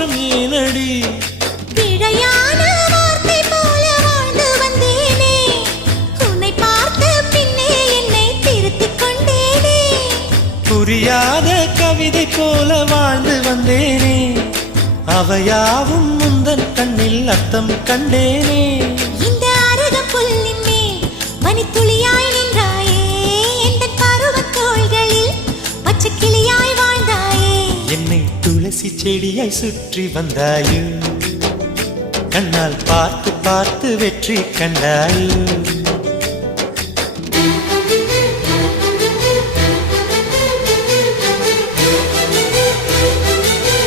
மாற்றம் ஏனடி? பிழையான வார்த்தை போல வாழ்ந்து வந்தேனே, உன்னை பார்த்த பின்னே என்னை திருத்திக் கொண்டேனே. புரியாத கவிதை போல வாழ்ந்து வந்தேனே, அவையாவும் முந்தன் கண்ணில் அர்த்தம் கண்டேனே. இந்த அருகம் புல்லின் மேல் மணித்துளியாய் நின்றாயே, எந்த பருவத் தோள்களில் பச்சை கிளியாய் வாழ்ந்தாயே. என்னை துளசி செடியாய் சுற்றி வந்தாயோ, கண்ணால் பார்த்து பார்த்து வெற்றி கண்டாயோ.